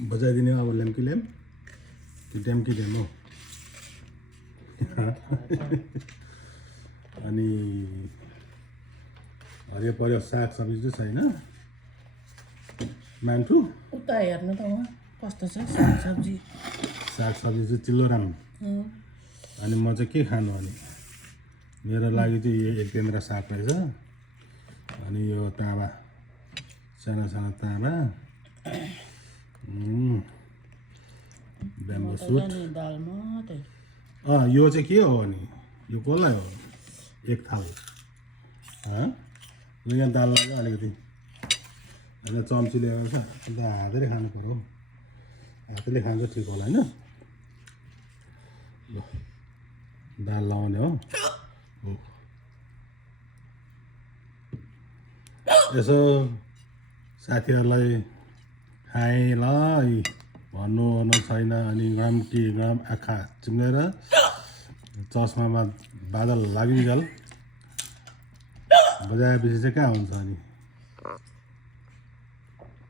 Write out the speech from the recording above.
बजाइदिने अब ल्याम्की ल्याम कि ड्याम्की ड्याम हो अनि हरियो पर्यो साग सब्जी चाहिँ छैन मान्टु उता हेर्नु त वहाँ कस्तो छ सागसब्जी साग सब्जी चाहिँ चिल्लो राम अनि म चाहिँ के खानु अनि मेरो लागि चाहिँ यो एक केन्द्र साग रहेछ अनि यो ताँबा सानो सानो ताँबा ब्याम्बो सुट दाल मात्रै यो चाहिँ के हो अनि यो कसलाई हो एक थाल यहाँ दाल लाग्यो अलिकति अन्त चम्चीले गर्छ अन्त हातैले खानु पर्यो हातैले खान्छ ठिक होला होइन ल दाल लगाउने हो यसो साथीहरूलाई खाएँ ल भन्नु ओर्नु छैन अनि घाम आँखा चिम्लेर चस्मामा बादल लागिन्जेल बजाएपछि चाहिँ कहाँ हुन्छ अनि